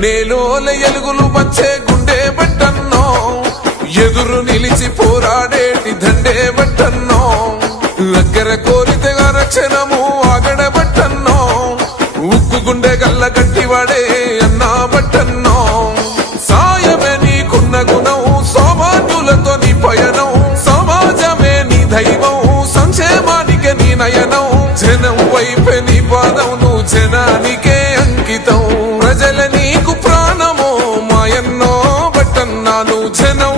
ఎన్నేలోల ఎలుగులు వచ్చే గుండె బట్టన్నో ఎదురు నిలిచి పోరాడేటి దండే బట్టన్నో దగ్గర కోరితగా రక్షణము ఆగడ బట్టన్నో ఉక్కు గుండె గల్ల గట్టివాడే అన్నా బట్టన్నో సాయమే నీకున్న గుణం సామాన్యులతో నీ పయనం సమాజమే నీ దైవం సంక్షేమానికే నీ నయనం జనం వైపే నీ పాదం నువ్వు జనానికే అంకితం ప్రజల నీకు ప్రాణమో మాయన్నో బట్టన్నా నువ్వు జనం